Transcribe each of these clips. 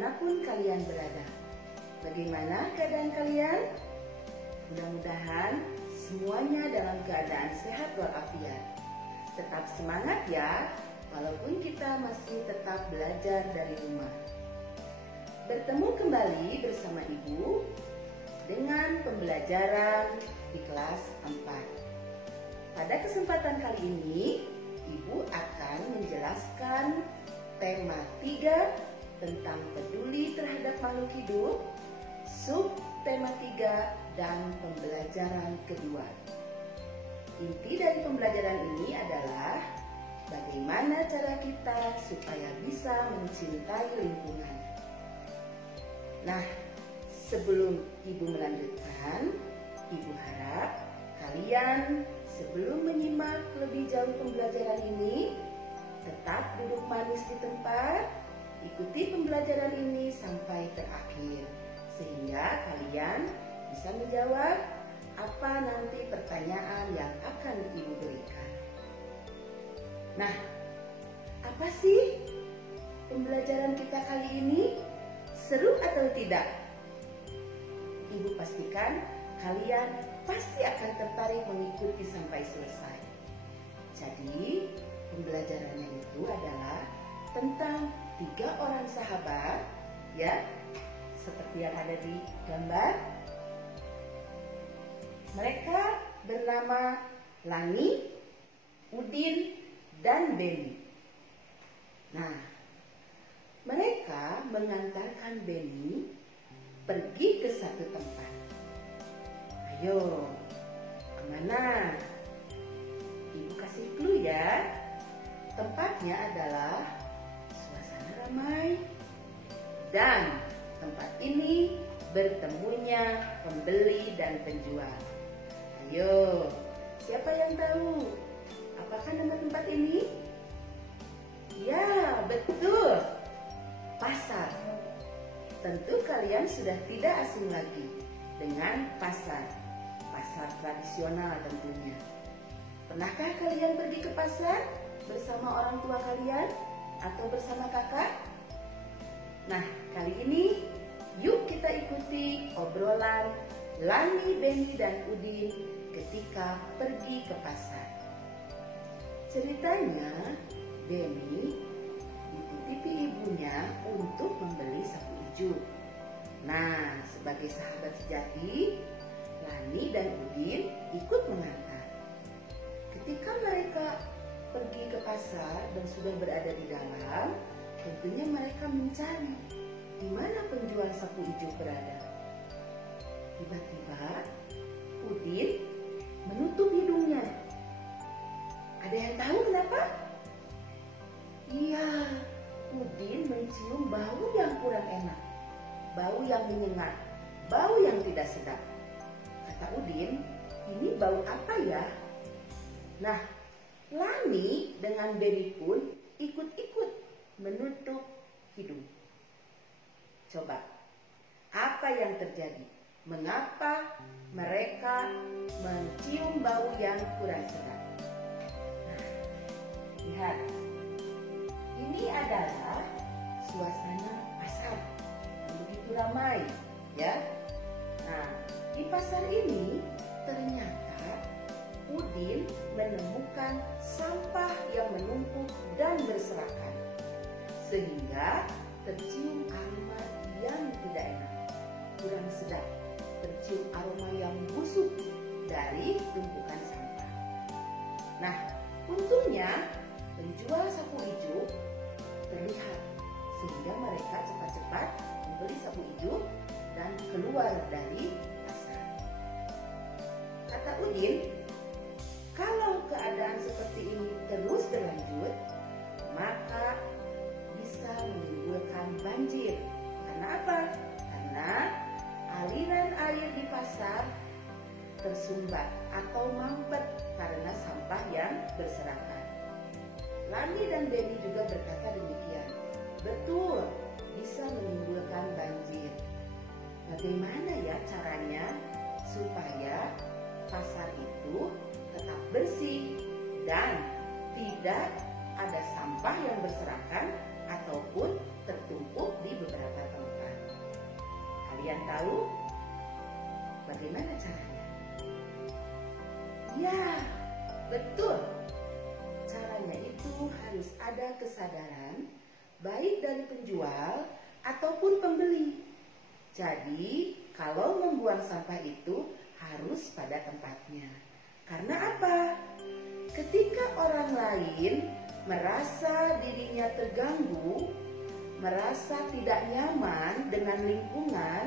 dimanapun kalian berada. Bagaimana keadaan kalian? Mudah-mudahan semuanya dalam keadaan sehat walafiat. Tetap semangat ya, walaupun kita masih tetap belajar dari rumah. Bertemu kembali bersama Ibu dengan pembelajaran di kelas 4. Pada kesempatan kali ini, Ibu akan menjelaskan tema 3 tentang peduli terhadap makhluk hidup, sub tema 3 dan pembelajaran kedua. Inti dari pembelajaran ini adalah bagaimana cara kita supaya bisa mencintai lingkungan. Nah, sebelum Ibu melanjutkan, Ibu harap kalian sebelum menyimak lebih jauh pembelajaran ini, tetap duduk manis di tempat, ikuti pembelajaran ini sampai terakhir, sehingga kalian bisa menjawab apa nanti pertanyaan yang akan Ibu berikan. Nah, apa sih pembelajaran kita kali ini? Seru atau tidak? Ibu pastikan kalian pasti akan tertarik mengikuti sampai selesai. Jadi, pembelajarannya itu adalah tentang 3 orang sahabat, ya, seperti yang ada di gambar. Mereka bernama Lani, Udin, dan Beni. Nah, mereka mengantarkan Beni pergi ke satu tempat. Ayo, kemana? Ibu kasih clue ya. Tempatnya adalah suasana ramai dan tempat ini bertemunya pembeli dan penjual. Ayo, siapa yang tahu? Apakah nama tempat ini? Ya, betul. Pasar. Tentu kalian sudah tidak asing lagi dengan pasar tradisional tentunya. Pernahkah kalian pergi ke pasar bersama orang tua kalian atau bersama kakak? Nah, kali ini yuk kita ikuti obrolan Lani, Beni, dan Udin ketika pergi ke pasar. Ceritanya, Beni dititipi ibunya untuk membeli sapu ijuk. Nah, sebagai sahabat sejati, Lani dan Udin ikut mengantar. Ketika mereka pergi ke pasar dan sudah berada di dalam, tentunya mereka mencari di mana penjual sapu ijuk berada. Tiba-tiba Udin menutup hidungnya. Ada yang tahu kenapa? Iya, Udin mencium bau yang kurang enak, bau yang menyengat, bau yang tidak sedap. Kata Udin, ini bau apa ya? Nah, Lani dengan Beni pun ikut-ikut menutup hidung. Coba, apa yang terjadi? Mengapa mereka mencium bau yang kurang sedap? Nah, lihat. Ini adalah suasana pasar yang begitu ramai, ya. Nah, di pasar ini ternyata Udin menemukan sampah yang menumpuk dan berserakan, sehingga tercium aroma yang tidak enak, kurang sedap, tercium aroma yang busuk dari tumpukan sampah. Nah, untungnya penjual sapu ijuk terlihat, sehingga mereka cepat-cepat membeli sapu ijuk dan keluar dari pasar. Kata Udin, kalau keadaan seperti ini terus berlanjut, maka bisa menimbulkan banjir. Karena apa? Karena aliran air di pasar tersumbat atau mampet karena sampah yang berserakan. Lani dan Beni juga berkata demikian. Betul, bisa menimbulkan banjir. Bagaimana ya caranya supaya pasar itu tetap bersih dan tidak ada sampah yang berserakan ataupun tertumpuk di beberapa tempat. Kalian tahu bagaimana caranya? Ya, betul. Caranya itu harus ada kesadaran baik dari penjual ataupun pembeli. Jadi, kalau membuang sampah itu harus pada tempatnya. Karena apa? Ketika orang lain merasa dirinya terganggu, merasa tidak nyaman dengan lingkungan,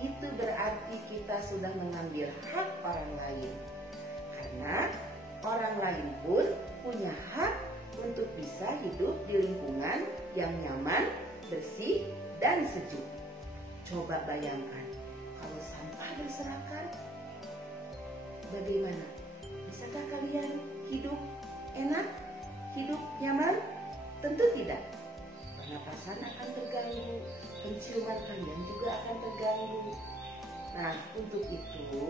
itu berarti kita sudah mengambil hak orang lain. Karena orang lain pun punya hak untuk bisa hidup di lingkungan yang nyaman, bersih, dan sejuk. Coba bayangkan, kalau sampah berserakan, bagaimana? Bisakah kalian hidup enak, hidup nyaman? Tentu tidak. Pernapasan akan terganggu, penciuman kalian juga akan terganggu. Nah, untuk itu,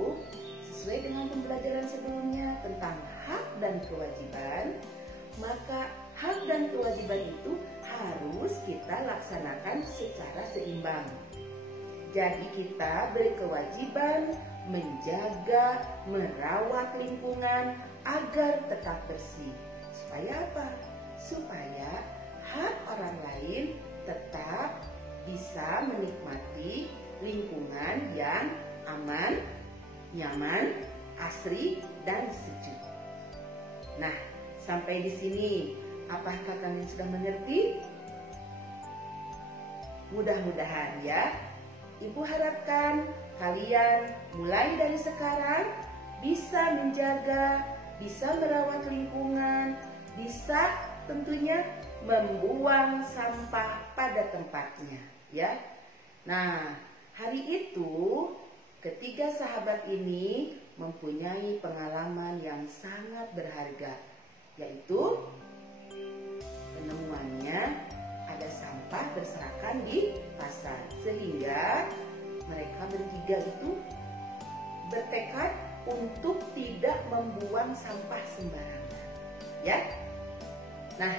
sesuai dengan pembelajaran sebelumnya tentang hak dan kewajiban, maka hak dan kewajiban itu harus kita laksanakan secara seimbang. Jadi kita berkewajiban menjaga, merawat lingkungan agar tetap bersih. Supaya apa? Supaya hak orang lain tetap bisa menikmati lingkungan yang aman, nyaman, asri, dan sejuk. Nah, sampai di sini, apakah kalian sudah mengerti? Mudah-mudahan ya. Ibu harapkan kalian mulai dari sekarang bisa menjaga, bisa merawat lingkungan, bisa tentunya membuang sampah pada tempatnya, ya. Nah, hari itu ketiga sahabat ini mempunyai pengalaman yang sangat berharga, yaitu penemuannya ada sampah berserakan di pasar, sehingga mereka bertiga itu bertekad untuk tidak membuang sampah sembarangan, ya. Nah,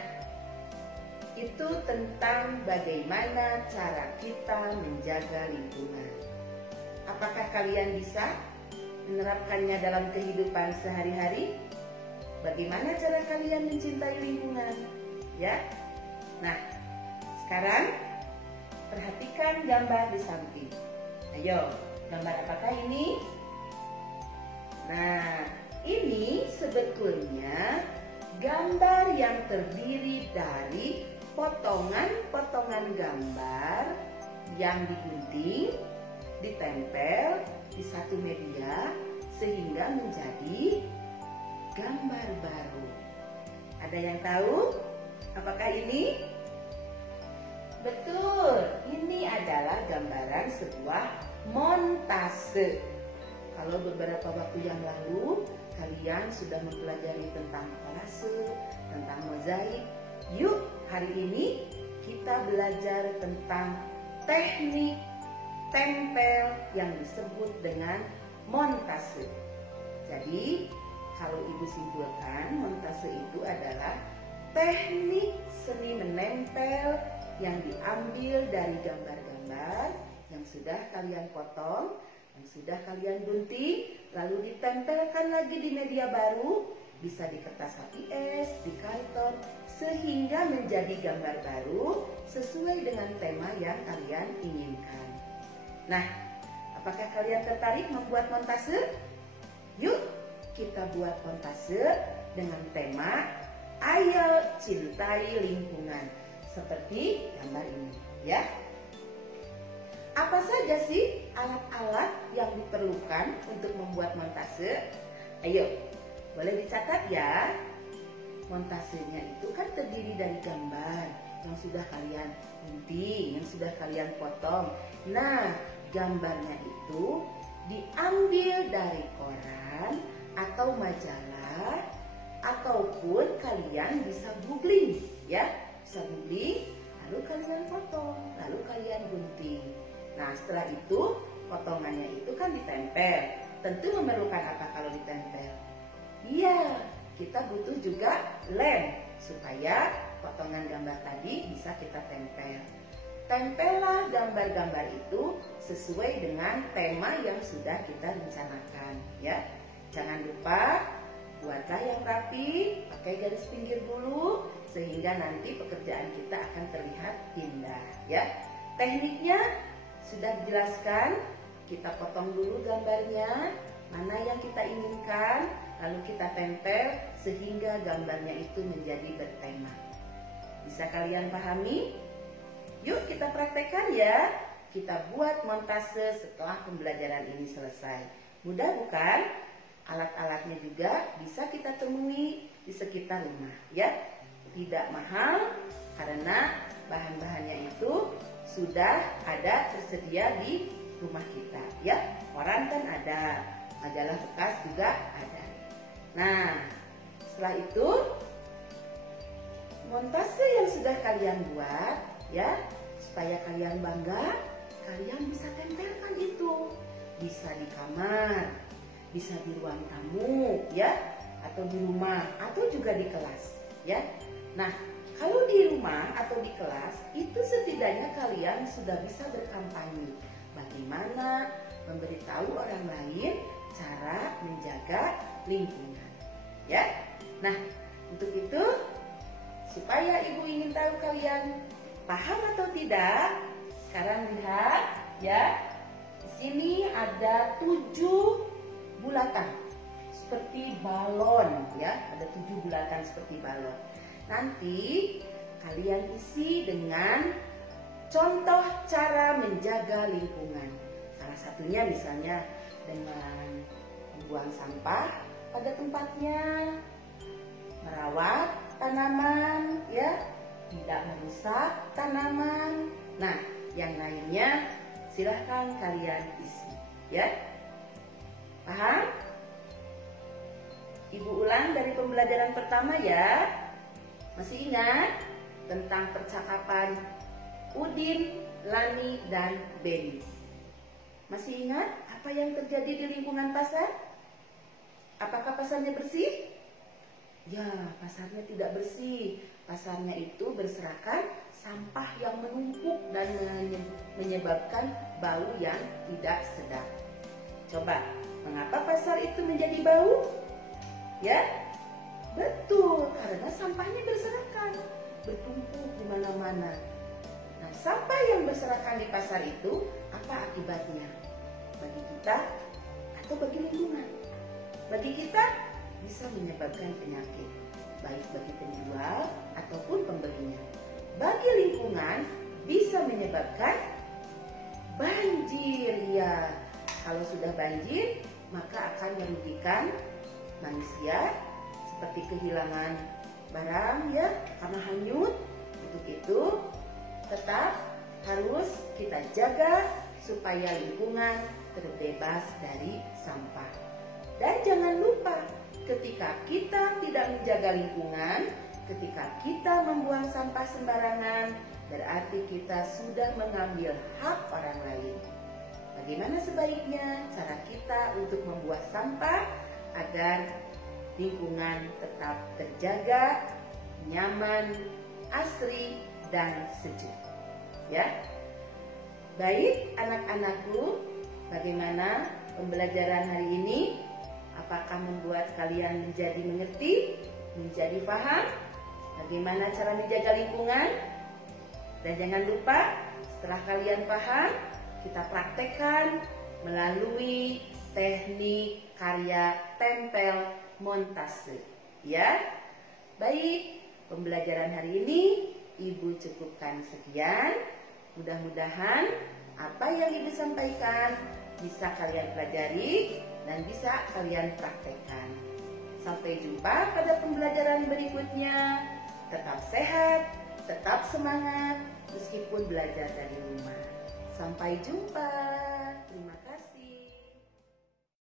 itu tentang bagaimana cara kita menjaga lingkungan. Apakah kalian bisa menerapkannya dalam kehidupan sehari-hari? Bagaimana cara kalian mencintai lingkungan? Ya. Nah, sekarang perhatikan gambar di samping. Ayo, gambar apakah ini? Nah, ini sebetulnya gambar yang terdiri dari potongan-potongan gambar yang digunting, ditempel di satu media sehingga menjadi gambar baru. Ada yang tahu apakah ini? Betul, ini adalah gambaran sebuah montase. Kalau beberapa waktu yang lalu kalian sudah mempelajari tentang kolase, tentang mozaik. Yuk, hari ini kita belajar tentang teknik tempel yang disebut dengan montase. Jadi, kalau ibu simpulkan, montase itu adalah teknik seni menempel yang diambil dari gambar-gambar yang sudah kalian potong, yang sudah kalian gunting, lalu ditempelkan lagi di media baru, bisa di kertas HPS, di karton, sehingga menjadi gambar baru sesuai dengan tema yang kalian inginkan. Nah, apakah kalian tertarik membuat montase? Yuk, kita buat montase dengan tema Ayo Cintai Lingkungan, seperti gambar ini, ya. Apa saja sih alat-alat yang diperlukan untuk membuat montase? Ayo, boleh dicatat ya. Montasenya itu kan terdiri dari gambar yang sudah kalian gunting, yang sudah kalian potong. Nah, gambarnya itu diambil dari koran atau majalah, ataupun kalian bisa googling, ya. Bisa googling, lalu kalian potong, lalu kalian gunting. Nah, setelah itu potongannya itu kan ditempel. Tentu memerlukan apa kalau ditempel? Iya, kita butuh juga lem supaya potongan gambar tadi bisa kita tempel. Tempellah gambar-gambar itu sesuai dengan tema yang sudah kita rencanakan, ya. Jangan lupa buatlah yang rapi, pakai garis pinggir dulu sehingga nanti pekerjaan kita akan terlihat indah, ya. Tekniknya sudah dijelaskan, kita potong dulu gambarnya, mana yang kita inginkan, lalu kita tempel sehingga gambarnya itu menjadi bertema. Bisa kalian pahami? Yuk kita praktekkan ya. Kita buat montase setelah pembelajaran ini selesai. Mudah bukan? Alat-alatnya juga bisa kita temui di sekitar rumah, ya. Tidak mahal karena bahan-bahannya itu sudah ada tersedia di rumah kita, ya. Koran kan ada, majalah bekas juga ada. Nah, setelah itu montase yang sudah kalian buat, ya, supaya kalian bangga, kalian bisa tempelkan itu. Bisa di kamar, bisa di ruang tamu, ya, atau di rumah, atau juga di kelas, ya. Nah, kalau di rumah atau di kelas, itu setidaknya kalian sudah bisa berkampanye. Bagaimana memberitahu orang lain cara menjaga lingkungan, ya. Nah, untuk itu, supaya ibu ingin tahu kalian paham atau tidak, sekarang lihat, ya. Di sini ada 7 bulatan seperti balon, ya. Ada 7 bulatan seperti balon. Nanti kalian isi dengan contoh cara menjaga lingkungan. Salah satunya misalnya dengan membuang sampah pada tempatnya, merawat tanaman, ya, tidak merusak tanaman. Nah, yang lainnya silahkan kalian isi, ya. Paham? Ibu ulang dari pembelajaran pertama ya. Masih ingat tentang percakapan Udin, Lani, dan Beni? Masih ingat apa yang terjadi di lingkungan pasar? Apakah pasarnya bersih? Ya, pasarnya tidak bersih. Pasarnya itu berserakan sampah yang menumpuk dan menyebabkan bau yang tidak sedap. Coba, mengapa pasar itu menjadi bau? Ya, betul, karena sampahnya berserakan, bertumpuk di mana-mana. Nah, sampah yang berserakan di pasar itu apa akibatnya? Bagi kita atau bagi lingkungan? Bagi kita bisa menyebabkan penyakit, baik bagi penjual ataupun pembelinya. Bagi lingkungan bisa menyebabkan banjir, ya. Kalau sudah banjir, maka akan merugikan manusia seperti kehilangan barang, ya, karena hanyut. Untuk itu tetap harus kita jaga supaya lingkungan terbebas dari sampah. Dan jangan lupa, ketika kita tidak menjaga lingkungan, ketika kita membuang sampah sembarangan, berarti kita sudah mengambil hak orang lain. Bagaimana sebaiknya cara kita untuk membuang sampah agar lingkungan tetap terjaga, nyaman, asri, dan sejuk, ya. Baik anak-anakku, bagaimana pembelajaran hari ini? Apakah membuat kalian menjadi mengerti, menjadi paham bagaimana cara menjaga lingkungan? Dan jangan lupa, setelah kalian paham, kita praktekkan melalui teknik karya tempel montase, ya. Baik, pembelajaran hari ini Ibu cukupkan sekian. Mudah-mudahan apa yang Ibu sampaikan bisa kalian pelajari dan bisa kalian praktekkan. Sampai jumpa pada pembelajaran berikutnya. Tetap sehat, tetap semangat meskipun belajar dari rumah. Sampai jumpa.